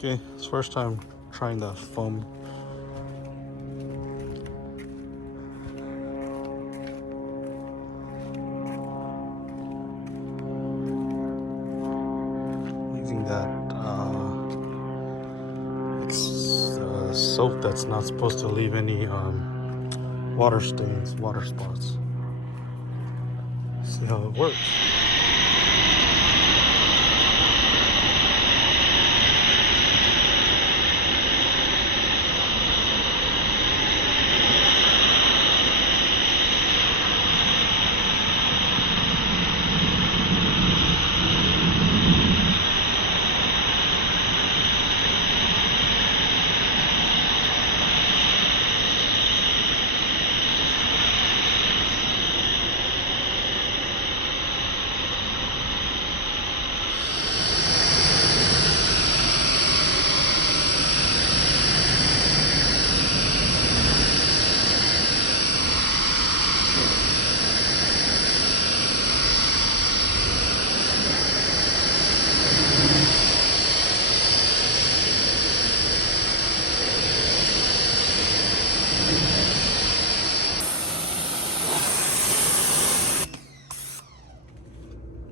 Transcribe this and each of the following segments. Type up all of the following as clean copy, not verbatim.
Okay, it's first time trying the foam. Using that soap that's not supposed to leave any water stains, water spots. See how it works.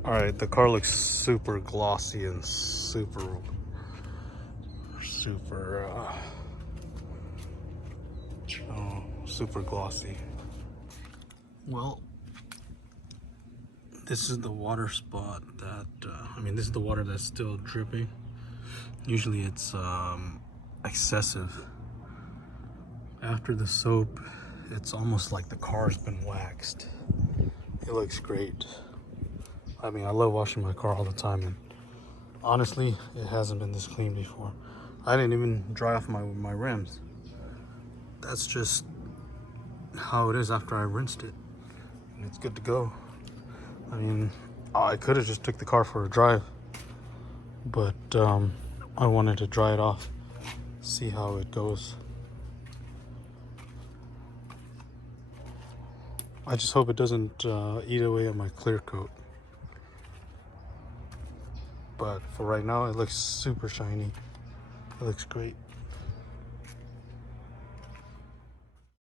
All right, the car looks super glossy and super super glossy. Well, this is the water spot that this is the water that's still dripping. Usually it's excessive. After the soap, it's almost like the car's been waxed. It looks great. I mean, I love washing my car all the time, and honestly, it hasn't been this clean before. I didn't even dry off my rims. That's just how it is after I rinsed it, and it's good to go. I mean, I could have just took the car for a drive, but I wanted to dry it off, see how it goes. I just hope it doesn't eat away at my clear coat. But for right now, it looks super shiny. It looks great.